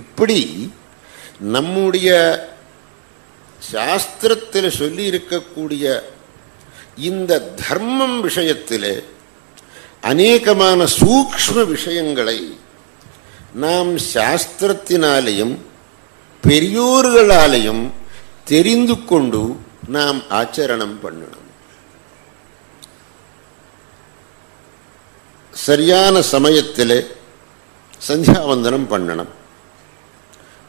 இப்படி நம்முடைய சாஸ்திரத்தில் சொல்லி இருக்கக்கூடிய இந்த தர்மம் விஷயத்தில் அநேகமான சூக்ஷ்ம விஷயங்களை நாம் சாஸ்திரத்தினாலேயும் பெரியோர்களாலேயும் தெரிந்து கொண்டு நாம் ஆச்சரணம் பண்ணணும். சரியான சமயத்தில் சந்தியாவந்தனம் பண்ணணும்.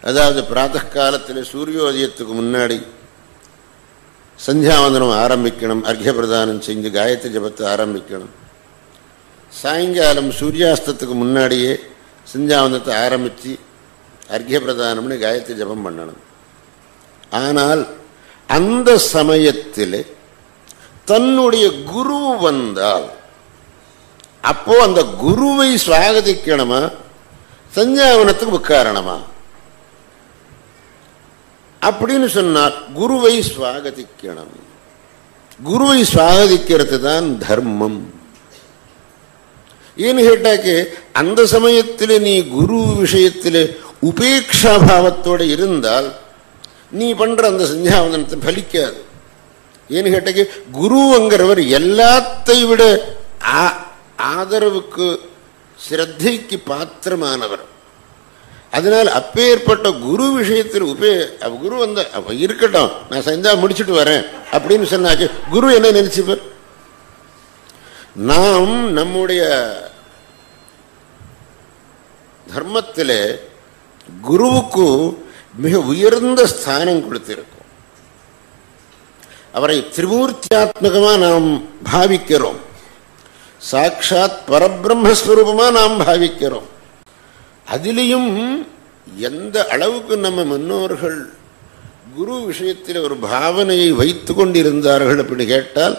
அதாவது பிராத்தः காலத்தில் சூரியோதயத்துக்கு முன்னாடி சந்தியாவந்தனம் ஆரம்பிக்கணும். அர்க்ய பிரதானம் செஞ்சு காயத்ரி ஜபத்தை ஆரம்பிக்கணும். சாயங்காலம் சூரியாஸ்தத்துக்கு முன்னாடியே சந்தியாவந்தனத்தை ஆரம்பித்து அர்க்ய பிரதானம்னு காயத்ரி ஜபம் பண்ணணும். ஆனால் அந்த சமயத்தில் தன்னுடைய குரு வந்தால் அப்போ அந்த குருவை சுவாகதிக்கணுமா, சந்தியாவனத்துக்கு உட்காரணுமா அப்படின்னு சொன்னால் குருவை சுவாகதிக்கணும். குருவை சுவாகதிக்கிறது தான் தர்மம். ஏன்னு கேட்டாக்கு அந்த சமயத்தில் நீ குரு விஷயத்தில் உபேட்சா பாவத்தோடு இருந்தால் நீ பண்ற அந்த சந்தியாவந்தனத்தை பலிக்காது. ஏன்னு கேட்டாக்கு குருங்கிறவர் எல்லாத்தை விட ஆதரவுக்கு ஸ்ரத்தைக்கு பாத்திரமானவர். அதனால் அப்பேற்பட்ட குரு விஷயத்தில் குரு வந்த இருக்கட்டும், நான் சந்தியா முடிச்சுட்டு வரேன் அப்படின்னு சொன்னாச்சு, குரு என்ன நினைச்சுப்பார்? நாம் நம்முடைய தர்மத்தில் குருவுக்கு மிக உயர்ந்த ஸ்தானம் கொடுத்திருக்கும். அவரை திரிமூர்த்தியாத்மகமா நாம் பாவிக்கிறோம். சாட்சாத் பரபிரம்மஸ்வரூபமா நாம் பாவிக்கிறோம். அதிலையும் எந்த அளவுக்கு நம்ம முன்னோர்கள் குரு விஷயத்தில் ஒரு பாவனையை வைத்து கொண்டிருந்தார்கள் அப்படின்னு கேட்டால்,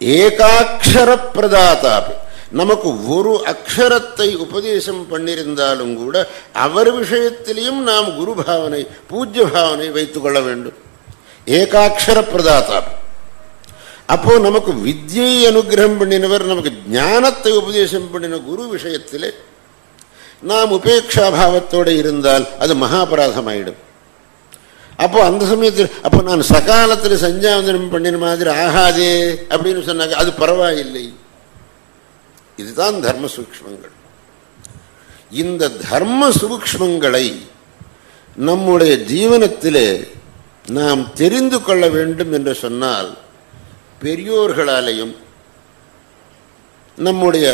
ஏகாட்சர பிரதாதாபி, நமக்கு ஒரு அக்ஷரத்தை உபதேசம் பண்ணியிருந்தாலும் கூட அவர் விஷயத்திலையும் நாம் குரு பாவனை பூஜ்ய பாவனை வைத்துக் கொள்ள வேண்டும். ஏகாட்சர பிரதாதாபி. அப்போ நமக்கு வித்யை அனுகிரகம் பண்ணினவர், நமக்கு ஞானத்தை உபதேசம் பண்ணின குரு விஷயத்திலே நாம் உபேட்சா பாவத்தோடு இருந்தால் அது மகாபராதம் ஆயிடும். அப்போ அந்த சமயத்தில் அப்போ நான் சகாலத்தில் சந்தியாவந்தனம் பண்ணின மாதிரி ஆகாதே அப்படின்னு சொன்னாங்க, அது பரவாயில்லை. இதுதான் தர்ம சூக்ஷ்மங்கள். இந்த தர்ம சூக்ஷ்மங்களை நம்முடைய ஜீவனத்திலே நாம் தெரிந்து கொள்ள வேண்டும் என்று சொன்னால் பெரியோர்களாலேயும் நம்முடைய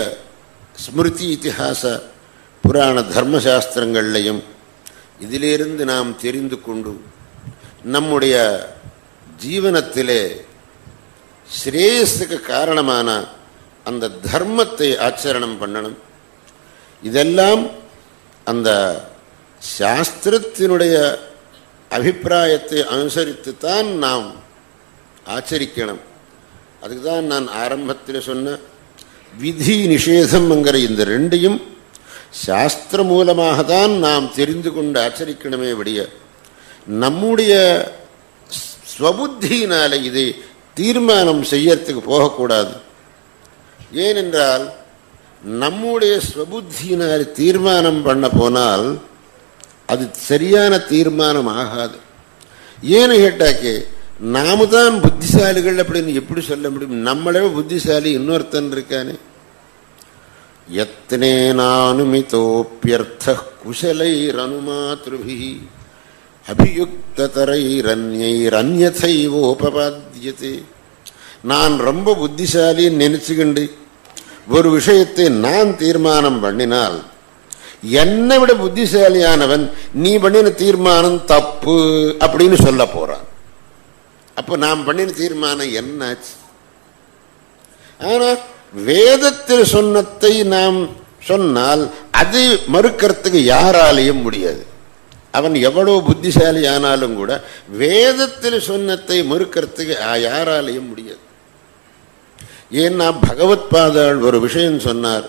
ஸ்மிருதி இதிஹாச புராண தர்மசாஸ்திரங்களையும் இதிலிருந்து நாம் தெரிந்து கொண்டு நம்முடைய ஜீவனத்திலே ஸ்ரேயஸுக்கு காரணமான அந்த தர்மத்தை ஆச்சரணம் பண்ணணும். இதெல்லாம் அந்த சாஸ்திரத்தினுடைய அபிப்பிராயத்தை அனுசரித்துத்தான் நாம் ஆச்சரிக்கணும். அதுக்கு தான் நான் ஆரம்பத்தில் சொன்ன விதி நிஷேதம்ங்கிற இந்த ரெண்டையும் சாஸ்திர மூலமாக தான் நாம் தெரிந்து கொண்டு ஆச்சரிக்கணுமே விடிய நம்முடைய ஸ்வபுத்தியினால இதை தீர்மானம் செய்யறதுக்கு போகக்கூடாது. ஏனென்றால் நம்முடைய ஸ்வபுத்தியினால் தீர்மானம் பண்ண போனால் அது சரியான தீர்மானம் ஆகாது. ஏன்னு கேட்டாக்கே நாம தான் புத்திசாலிகள் அப்படின்னு எப்படி சொல்ல முடியும்? நம்மளே புத்திசாலி இன்னொருத்தன் இருக்கானே. யத்னே நானுமிதோப்யர்த்த குஷலைரனுமாத்ருபி அபியுக்தரைரன்யைரன்யதைவோபபாத்யதே. நான் ரொம்ப புத்திசாலின்னு நினைச்சுக்கிண்டு ஒரு விஷயத்தை நான் தீர்மானம் பண்ணினால் என்னை விட புத்திசாலியானவன் நீ பண்ணின தீர்மானம் தப்பு அப்படின்னு சொல்ல போறான். அப்போ நாம் பண்ணின தீர்மானம் என்னாச்சு? ஆனா வேதத்தில் சொன்னதை நாம் சொன்னால் அது மறுக்கிறதுக்கு யாராலையும் முடியாது. அவன் எவ்வளவு புத்திசாலி ஆனாலும் கூட வேதத்தில் சொன்னதை மறுக்கிறதுக்கு யாராலையும் முடியாது. ஏன்னா பகவத் பாதாள் ஒரு விஷயம் சொன்னார்,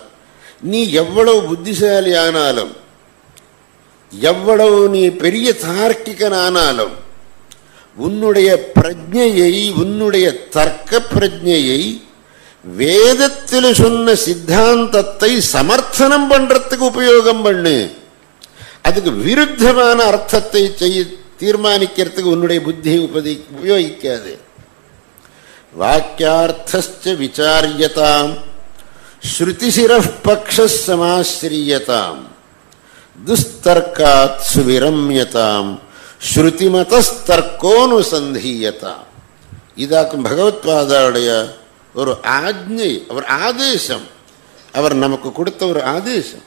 நீ எவ்வளவு புத்திசாலி ஆனாலும் எவ்வளவு நீ பெரிய தார்க்கிகன் ஆனாலும் உன்னுடைய பிரஜையை உன்னுடைய தர்க்க பிரஜையை வேதத்தில் சொன்ன சித்தாந்தத்தை சமர்த்தனம் பண்றதுக்கு உபயோகம் பண்ணு. அதுக்கு விருத்தமான அர்த்தத்தை தீர்மானிக்கிறதுக்கு உன்னுடைய புத்தியை உபயோகிக்காது. வாக்கியார்த்தஸ்ச விசாரியதாம் ஸ்ருதிசிரஃ பக்ஷஸ் சமாஸ்ரீயதாம் துஸ்தர்க்காத் சுவிரம்யதாம் ஸ்ருதிமதஸ்தர்க்கோனுசந்தீயதாம். இதாக்கும் பகவத்பாதாவுடைய ஒரு ஆஜ்ஞை, அவர் ஆதேசம், அவர் நமக்கு கொடுத்த ஒரு ஆதேசம்.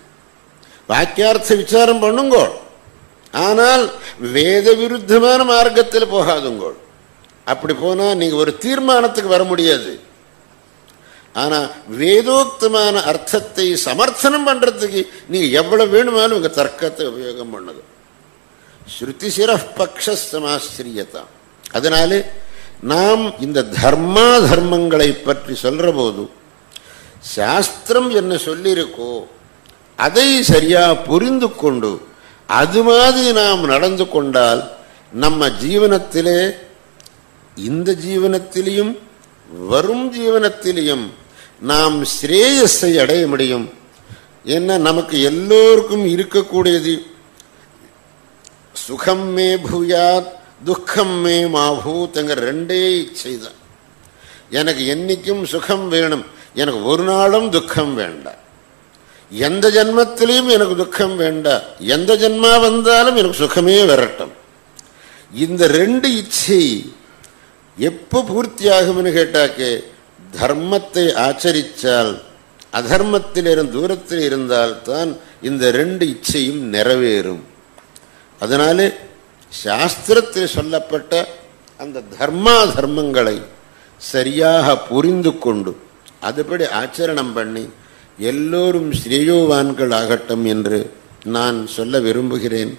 வாக்கியார்த்த விசாரம் பண்ணுங்கோ, ஆனால் வேத விருத்தமான மார்க்கத்தில் போகாதுங்கோ. அப்படி போனா நீங்க ஒரு தீர்மானத்துக்கு வர முடியாது. ஆனா வேதோக்தமான அர்த்தத்தை சமர்த்தனம் பண்றதுக்கு நீங்க எவ்வளவு வேணுமாலும் உங்க தர்க்கத்தை உபயோகம் பண்ணது. ஸ்ருதி சிரஃப் பக்ஷ சமாஸ்ரீயதாம். அதனாலே நாம் இந்த தர்மா தர்மங்களை பற்றி சொல்ற போது சாஸ்திரம் என்ன சொல்லியிருக்கோ அதை சரியா புரிந்து கொண்டு அது மாதிரி நாம் நடந்து கொண்டால் நம்ம ஜீவனத்திலே, இந்த ஜீவனத்திலையும் வரும் ஜீவனத்திலையும் நாம் ஸ்ரேயஸை அடைய முடியும். ஏன்னா நமக்கு எல்லோருக்கும் இருக்கக்கூடியது சுகம் மே பூயாத் துக்கம் மே மாபூத்ங்கிற ரெண்டே இச்சைதான். எனக்கு என்னைக்கும் சுகம் வேணும், எனக்கு ஒரு நாளும் துக்கம் வேண்டாம். எந்த ஜன்மத்திலையும் எனக்கு துக்கம் வேண்டாம், எந்த ஜன்மா வந்தாலும் எனக்கு சுகமே வரட்டும். இந்த ரெண்டு இச்சை எப்போ பூர்த்தியாகும்னு கேட்டாக்கே, தர்மத்தை ஆச்சரித்தால், அதர்மத்திலிருந்து தூரத்தில் இருந்தால் தான் இந்த ரெண்டு இச்சையும் நிறைவேறும். அதனால சாஸ்திரத்தில் சொல்லப்பட்ட அந்த தர்மா தர்மங்களை சரியாக புரிந்து கொண்டு அதுபடி ஆச்சரணம் பண்ணி எல்லோரும் ஸ்ரேயோவான்கள் ஆகட்டும் என்று நான் சொல்ல விரும்புகிறேன்.